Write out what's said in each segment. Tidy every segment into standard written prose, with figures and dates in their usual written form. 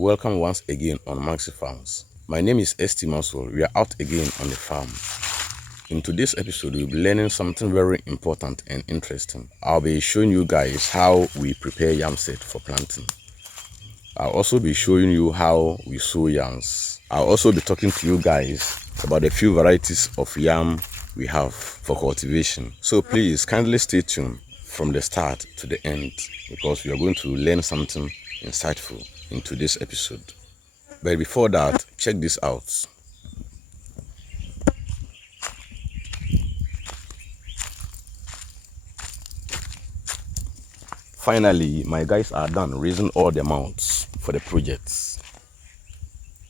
Welcome once again on Maxi Farms. My name is ST Muscle. We are out again on the farm. In today's episode, we'll be learning something very important and interesting. I'll be showing you guys how we prepare yam seed for planting. I'll also be showing you how we sow yams. I'll also be talking to you guys about a few varieties of yam we have for cultivation. So please kindly stay tuned from the start to the end because we are going to learn something insightful in today's episode. But before that, check this out. Finally, my guys are done raising all the mounts for the projects.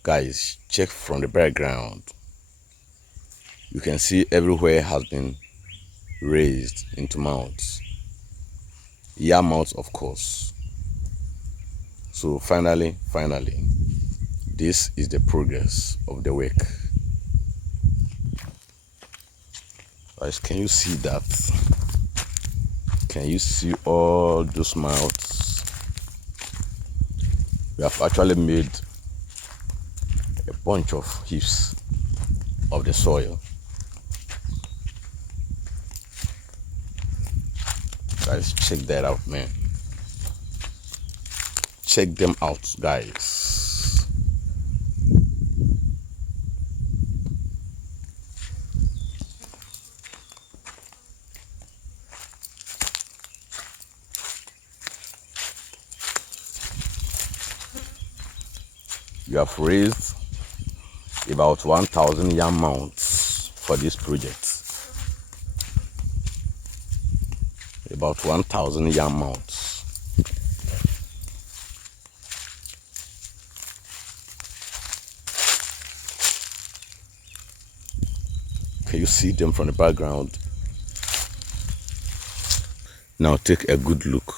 Guys, check from the background. You can see everywhere has been raised into mounts. Yam mounts, of course. So finally, this is the progress of the work. Guys, can you see that? Can you see all those mounts? We have actually made a bunch of heaps of the soil. Guys, check that out, man. Check them out, guys. We have raised about 1,000 yam mounts for this project. About 1,000 yam mounts. Can you see them from the background? Now take a good look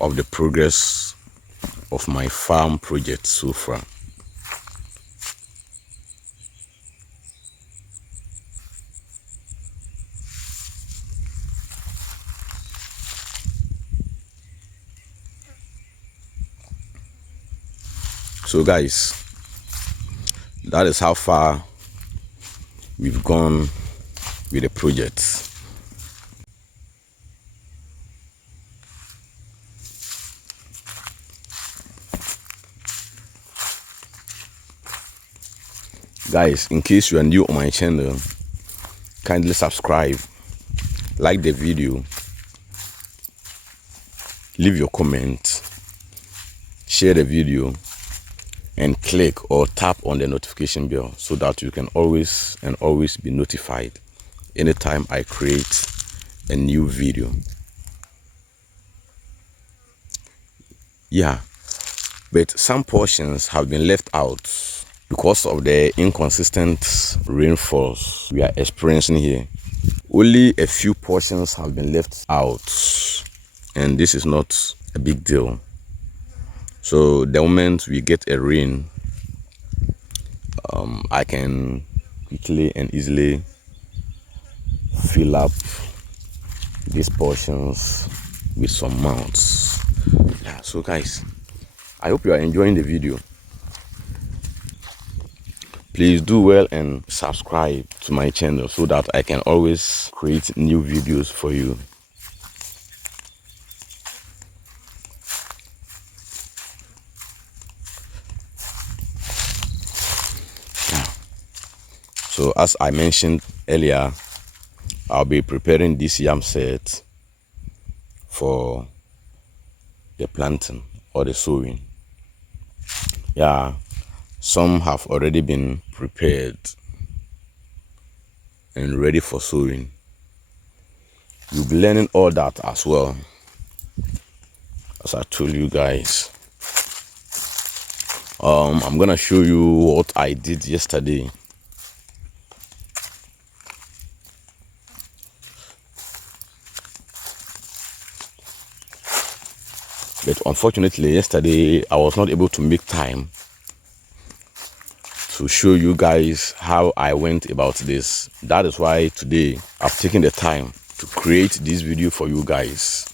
of the progress of my farm project so far. So guys, that is how far we've gone with the project. Guys, in case you are new on my channel, kindly subscribe, like the video, leave your comment, share the video, and click or tap on the notification bell so that you can always be notified anytime I create a new video. Yeah, but some portions have been left out because of the inconsistent rainfalls we are experiencing here. Only a few portions have been left out, and this is not a big deal. So the moment we get a rain, I can quickly and easily fill up these portions with some mounts. Yeah, so guys, I hope you are enjoying the video. Please do well and subscribe to my channel so that I can always create new videos for you. So as I mentioned earlier, I'll be preparing this yam set for the planting or the sowing. Yeah, some have already been prepared and ready for sowing. You'll be learning all that as well, as I told you guys. I'm gonna show you what I did yesterday. But unfortunately, yesterday I was not able to make time to show you guys how I went about this. That is why today I've taken the time to create this video for you guys.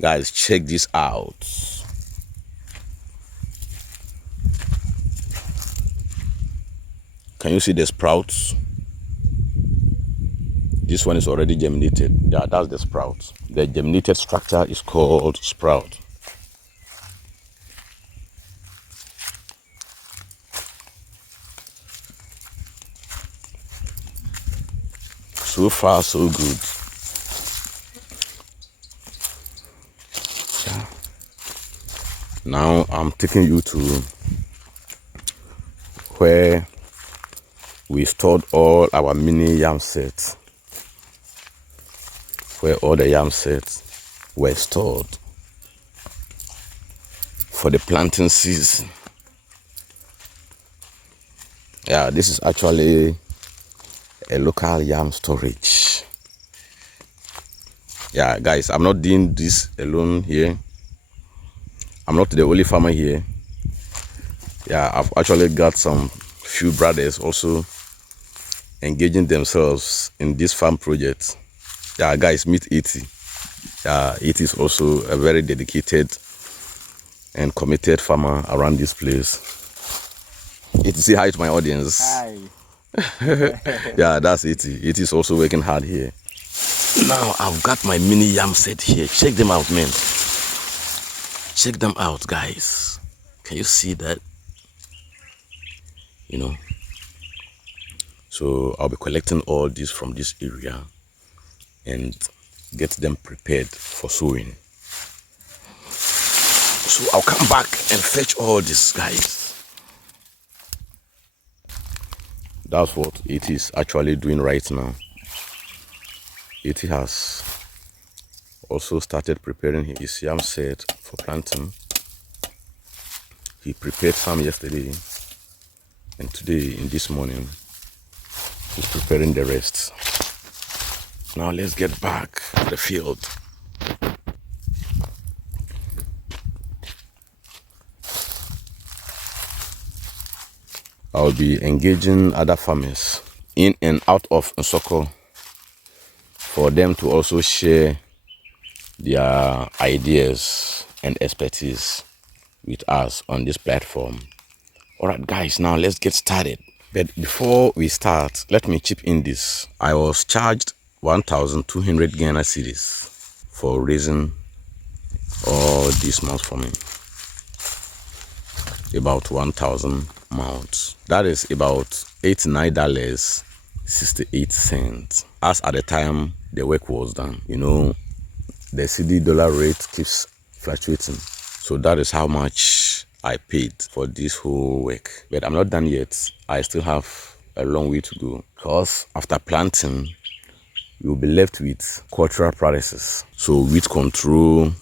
Guys, check this out. Can you see the sprouts? This one is already germinated. Yeah, that's the sprout. The germinated structure is called sprout. So far, so good. Yeah. Now I'm taking you to where we stored all our mini yam sets, where all the yam sets were stored for the planting season. Yeah, this is actually a local yam storage. Yeah, guys, I'm not doing this alone here. I'm not the only farmer here. Yeah, I've actually got some few brothers also engaging themselves in this farm project. Yeah, guys, meet E.T. Yeah, E.T. is also a very dedicated and committed farmer around this place. E.T., say hi to my audience. Hi. Yeah, that's E.T. E.T. is also working hard here. Now I've got my mini yam set here. Check them out, man. Check them out, guys. Can you see that? You know. So I'll be collecting all this from this area and get them prepared for sowing. So I'll come back and fetch all this, guys. That's what it is actually doing right now. It has also started preparing his yam set for planting. He prepared some yesterday, and today, in this morning, he's preparing the rest. Now let's get back to the field. I'll be engaging other farmers in and out of Nsoko for them to also share their ideas and expertise with us on this platform. All right, guys, now let's get started. But before we start, let me chip in this. I was charged 1,200 Ghana cedis for raising all these mounts for me. About 1,000 mounts. That is about $89.68. As at the time the work was done, you know, the CD dollar rate keeps fluctuating. So that is how much I paid for this whole work. But I'm not done yet. I still have a long way to go, because after planting, you'll be left with cultural practices. So weed control,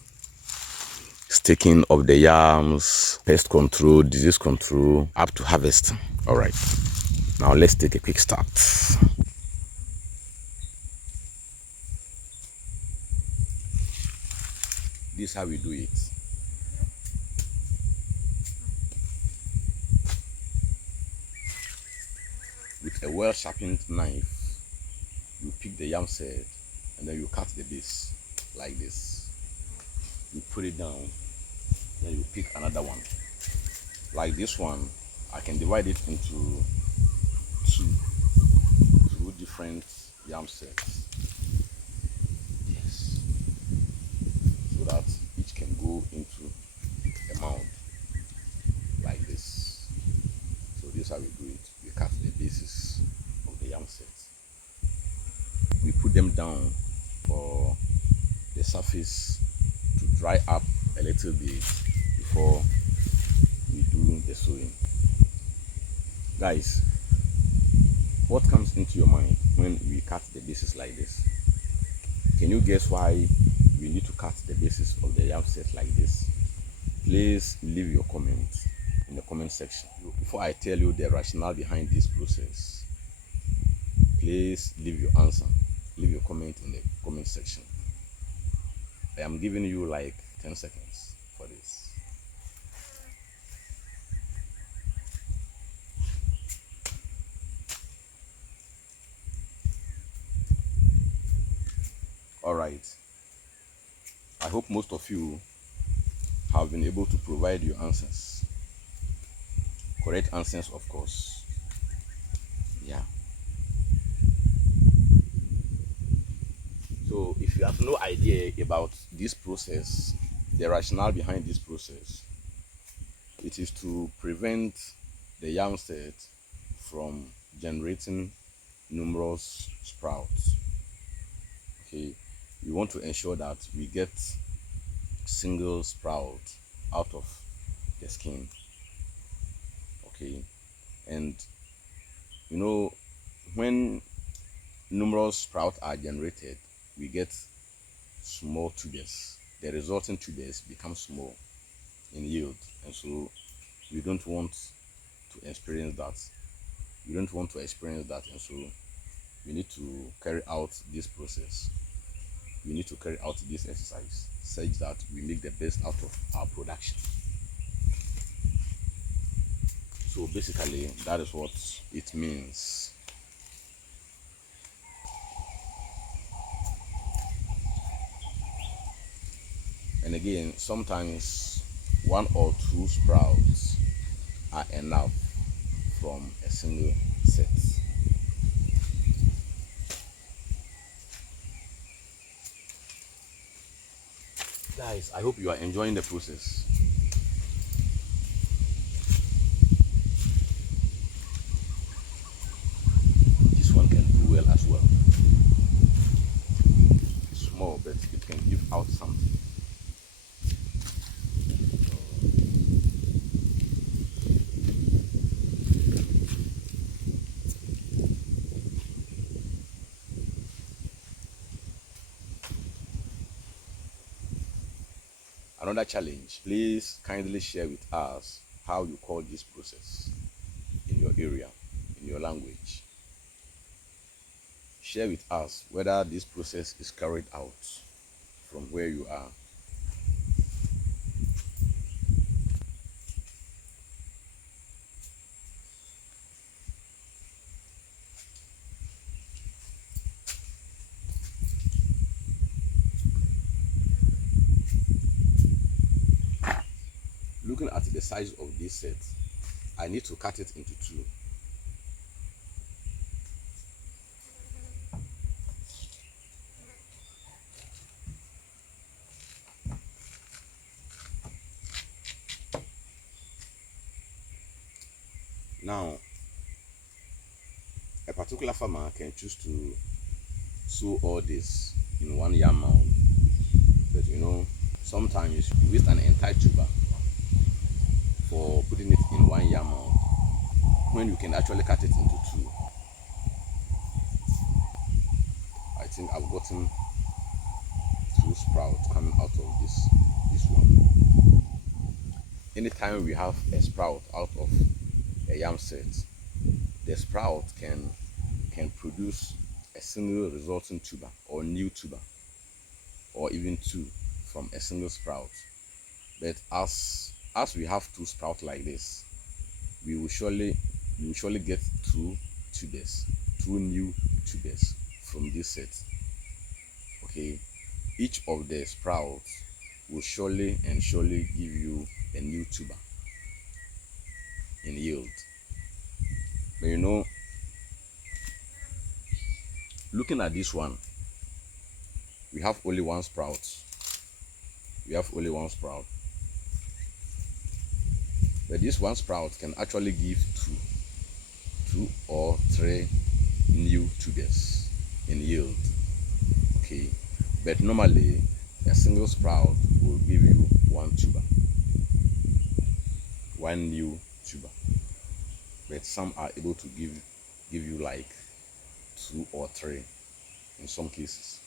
staking of the yams, pest control, disease control, up to harvest. All right, now let's take a quick start. This is how we do it. With a well-sharpened knife, you pick the yam set and then you cut the base like this. You put it down, then you pick another one. Like this one, I can divide it into two different yam sets. Yes. So that each can go into a mound like this. So this is how we do it. We cut the bases of the yam sets. We put them down for the surface to dry up a little bit before we do the sowing. Guys, what comes into your mind when we cut the bases like this? Can you guess why we need to cut the bases of the yam set like this? Please leave your comments in the comment section. Before I tell you the rationale behind this process, please leave your answer, leave your comment in the comment section. I am giving you like 10 seconds for this. All right, I hope most of you have been able to provide your answers. Correct answers, of course. Yeah. So if you have no idea about this process, the rationale behind this process, it is to prevent the yam set from generating numerous sprouts. Okay, we want to ensure that we get single sprout out of the skin. Okay, and you know, when numerous sprouts are generated, we get small tubers. The resulting tubers become small in yield, and so we don't want to experience that. We don't want to experience that, and so we need to carry out this process. We need to carry out this exercise such that we make the best out of our production. So basically, that is what it means. And again, sometimes one or two sprouts are enough from a single set. Guys, I hope you are enjoying the process. This one can do well as well. It's small, but it can give out something. Another challenge, please kindly share with us how you call this process in your area, in your language. Share with us whether this process is carried out from where you are. Looking at the size of this set, I need to cut it into two. Now, a particular farmer can choose to sow all this in one yam mound, but sometimes you waste an entire tuber for putting it in one yam mound when you can actually cut it into two. I think I've gotten two sprouts coming out of this one. Anytime we have a sprout out of a yam set, the sprout can produce a single resulting tuber or new tuber, or even two from a single sprout. But as we have two sprouts like this, we will surely get two tubers, two new tubers from this set. Okay, each of the sprouts will surely give you a new tuber in yield. But looking at this one, we have only one sprout. But this one sprout can actually give two or three new tubers in yield. Okay, but normally a single sprout will give you one tuber, one new tuber. But some are able to give you like two or three in some cases.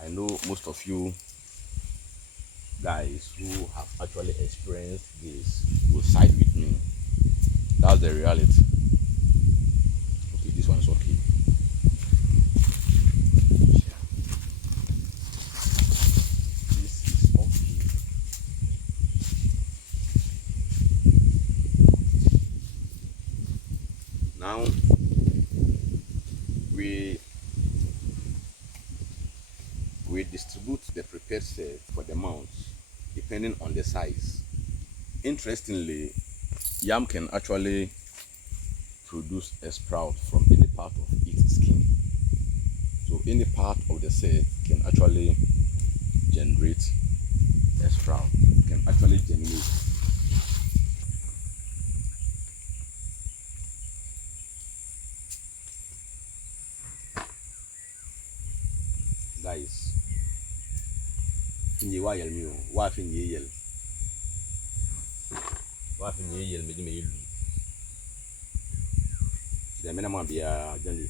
I know most of you guys who have actually experienced this will side with me. That's the reality. Okay, this one's okay. This is okay. Now we distribute the prepared seed for the mounds depending on the size. Interestingly, yam can actually produce a sprout from any part of its skin. So any part of the seed can actually generate a sprout, can actually germinate. Guys, finye wa yel mi o, wa finye yel. Wa finye yel me di me yelu. The minimum be a jandi.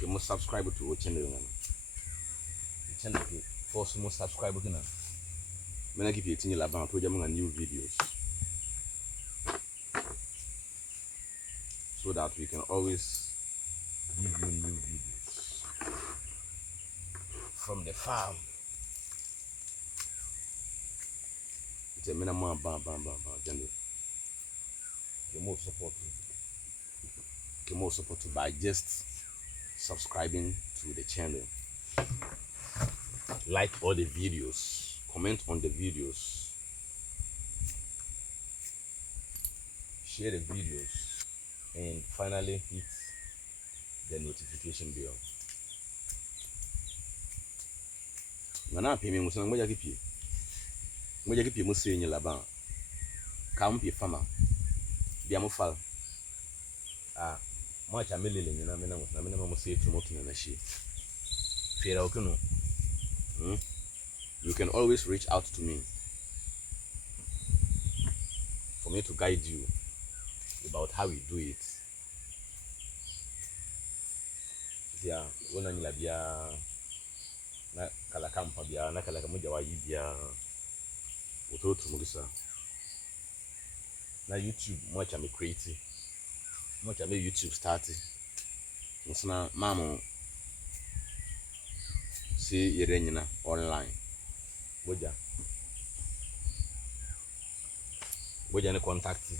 You must subscribe to our channel. The channel force must subscribe to na. When I give you a thing about new videos, so that we can always give you new videos from the farm. It's a minimum jandi. You must support by just subscribing to the channel, like all the videos, comment on the videos, share the videos, and finally hit the notification bell. Ngana pay me musana ngoja kipi musi nyi laban ka mpi fama bia mo fal mo cha melele nyina mena musana mena mo se tumo tuna na shi fera okuno. You can always reach out to me for me to guide you about how we do it. Yeah, wona nyila bia na kala kampa bia na kala kamoja wa yibia utoto mugisa na YouTube mo cha me create mo cha me YouTube start musana mamo si yere nyina online boja ne contact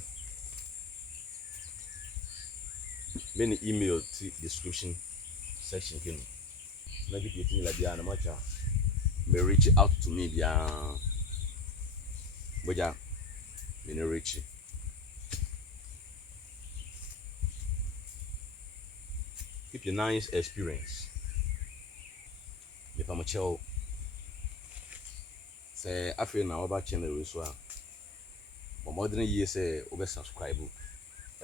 many email to description section kinu na give you la bia na macha may reach out to me bia boja me no reach. Keep your nice experience. If I'm a child, say I feel now about channel we so but more than a year say over subscribe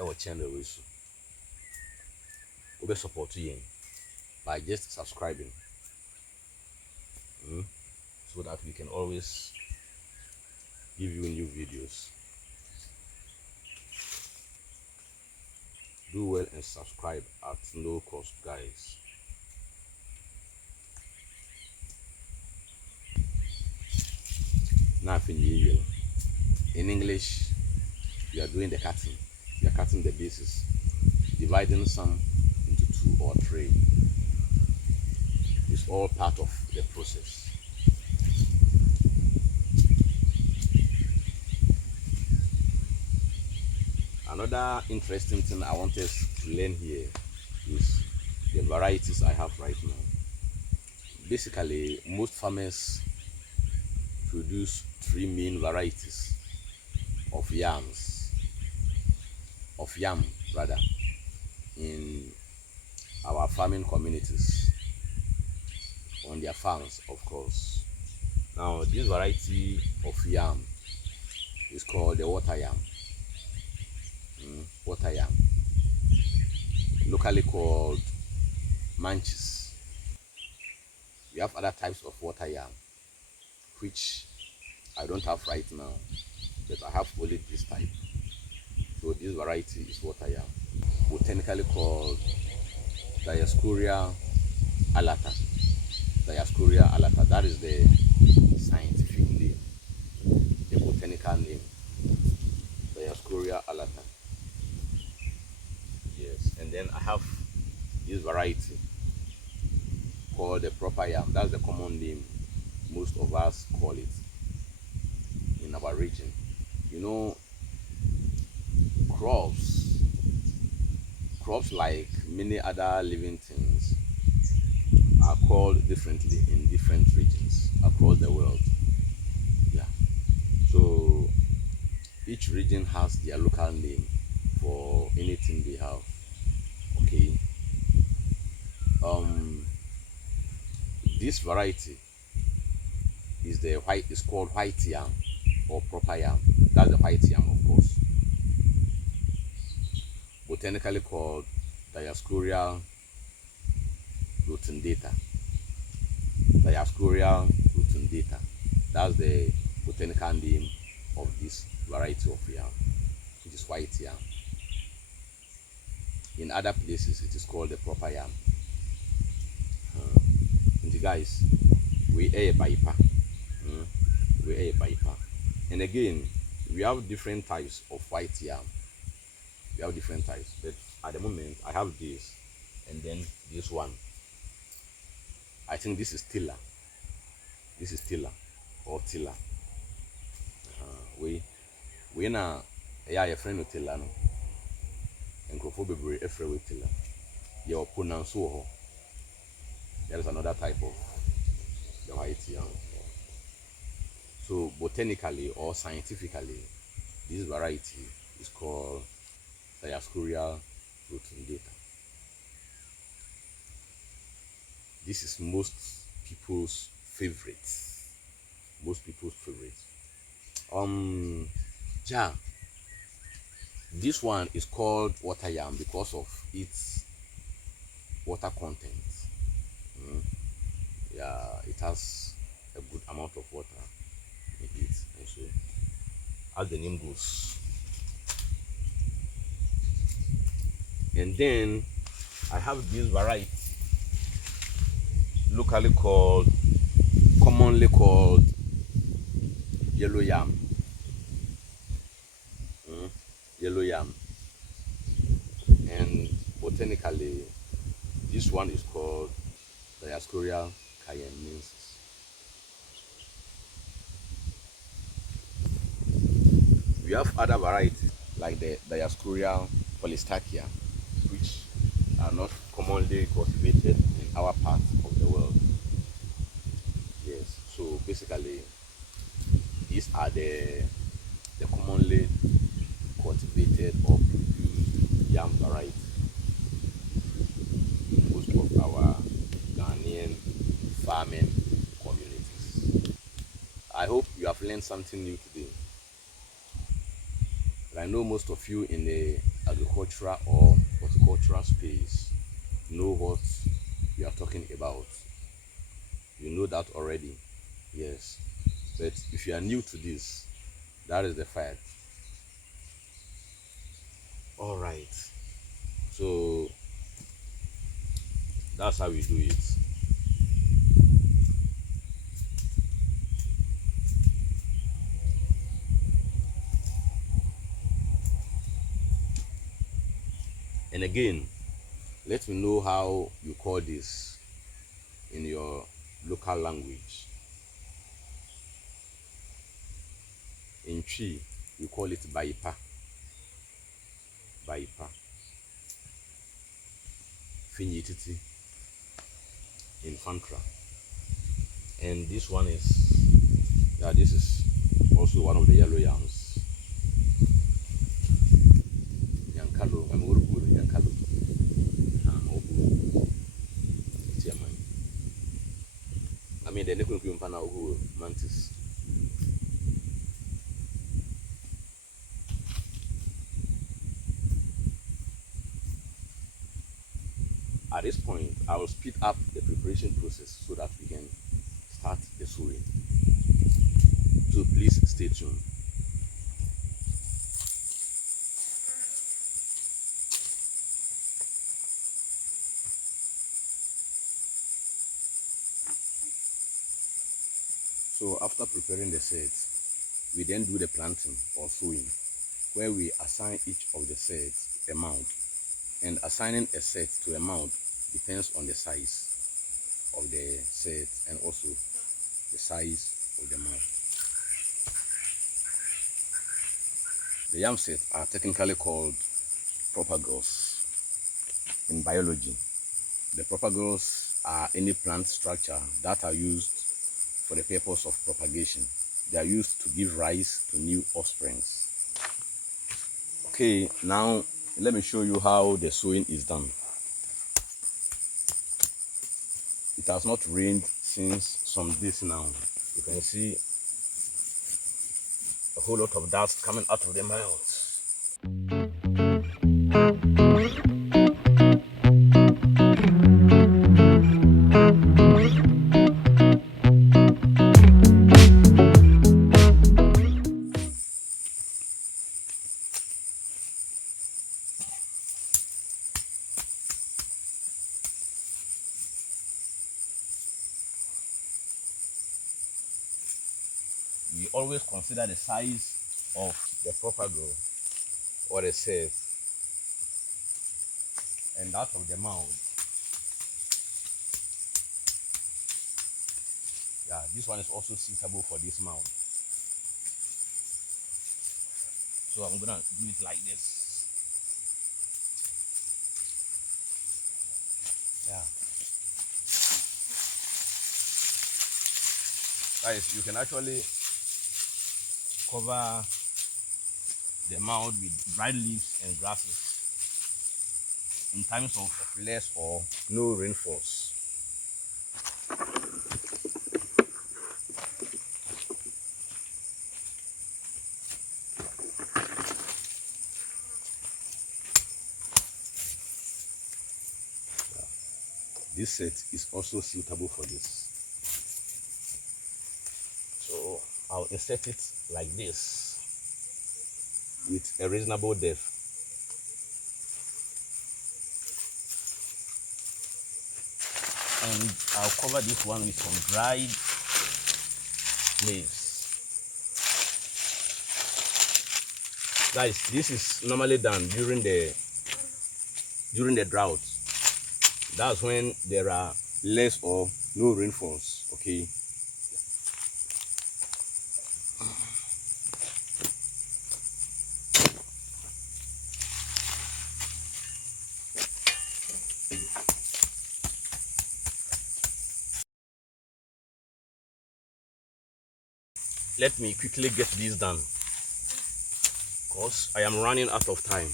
our channel we so over support you by just subscribing, so that we can always give you new videos. Do well and subscribe at no cost, guys. Now in English, we are doing the cutting. We are cutting the bases, dividing some into 2 or 3. It's all part of the process. Another interesting thing I want us to learn here is the varieties I have right now. Basically, most farmers produce 3 main varieties of yam rather, in our farming communities, on their farms, of course. Now, this variety of yam is called the water yam. Water yam, locally called manchis. We have other types of water yam, which I don't have right now, but I have only this type. So this variety is water yam, botanically called Dioscorea alata. Dioscorea alata, that is the scientific name, the botanical name, Dioscorea alata. Yes, and then I have this variety called the proper yam. That's the common name most of us call it in our region. You know, crops like many other living things are called differently in different regions across the world. Yeah. So each region has their local name for anything they have. Okay. Um, this variety is called white yam or proper yam. That's the white yam, of course. Botanically called Dioscorea rotundata. Dioscorea rotundata. That's the botanical name of this variety of yam, which is white yam. In other places, it is called the proper yam. And guys, we a baipa. We a baipa. And again, we have different types of white yam. We have different types, but at the moment, I have this, and then this one. I think this is tiller. This is tiller or tiller. We na yeah, your friend no tiller no. Nkrofo bebre efre we tiller. Your pronounce ho. There is another type of the white yam. So botanically or scientifically, this variety is called Dioscorea rotundata. This is most people's favorite. Most people's favorite. Yeah, this one is called water yam because of its water content. Yeah, it has a good amount of water in it, and so as the name goes. And then I have this variety commonly called yellow yam. Yellow yam. And botanically, this one is called Dioscorea cayennensis. We have other varieties like the Dioscorea polystachya, which are not commonly cultivated in our part of the world. Yes, so basically, these are the commonly cultivated or produced yam variety in most of our Ghanaian farming communities. I hope you have learned something new today. I know most of you in the agricultural or horticultural space know what we are talking about. You know that already. Yes. But if you are new to this, that is the fact. All right. So that's how we do it. And again, let me know how you call this in your local language. In Chi, we call it Baipa. Baipa. Finyititi in Fantra. And this one is, yeah, this is also one of the yellow yams. Yankalo, I'm Urugu, Yankalo. I mean, the Nekun Kumpana Ugu Mantis. At this point, I will speed up the preparation process so that we can start the sowing. So please stay tuned. So after preparing the seeds, we then do the planting or sowing, where we assign each of the seeds a mound. And assigning a set to a mound depends on the size of the set and also the size of the mound. The yam sets are technically called propagals in biology. The propagals are any plant structure that are used for the purpose of propagation. They are used to give rise to new offsprings. Okay, now let me show you how the sowing is done. It has not rained since some days now. You can see a whole lot of dust coming out of the mouth. We always consider the size of the propago or the sieve and that of the mound. Yeah, this one is also suitable for this mound. So I'm gonna do it like this. Yeah. Guys, you can actually cover the mound with dried leaves and grasses in times of less or no rainfalls. This set is also suitable for this. So I'll insert it like this with a reasonable depth. And I'll cover this one with some dried leaves. Guys, this is normally done during the drought. That's when there are less or no rainfalls. Okay. Let me quickly get this done because I am running out of time.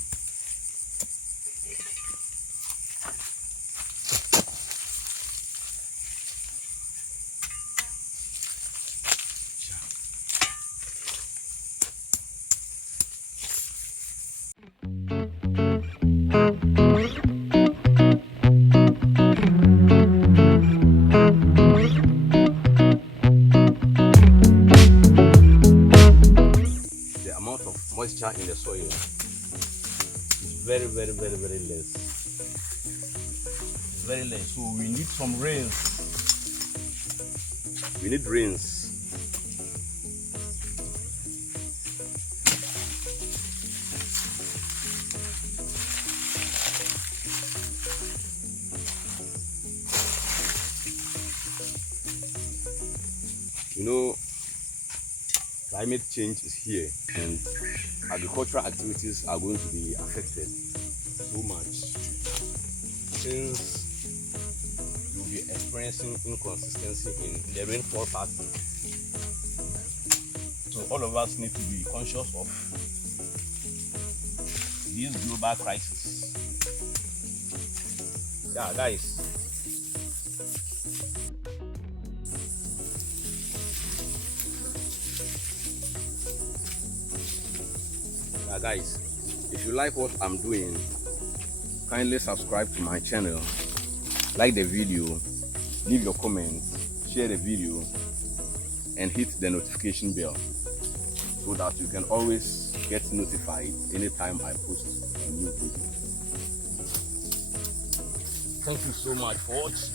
Moisture in the soil is very less. It's very less. So we need some rains. We need rains. You know, climate change is here and agricultural activities are going to be affected so much since you'll be experiencing inconsistency in the rainfall pattern. So all of us need to be conscious of this global crisis. Yeah, guys. Guys, if you like what I'm doing, kindly subscribe to my channel, like the video, leave your comments, share the video, and hit the notification bell so that you can always get notified anytime I post a new video. Thank you so much for watching.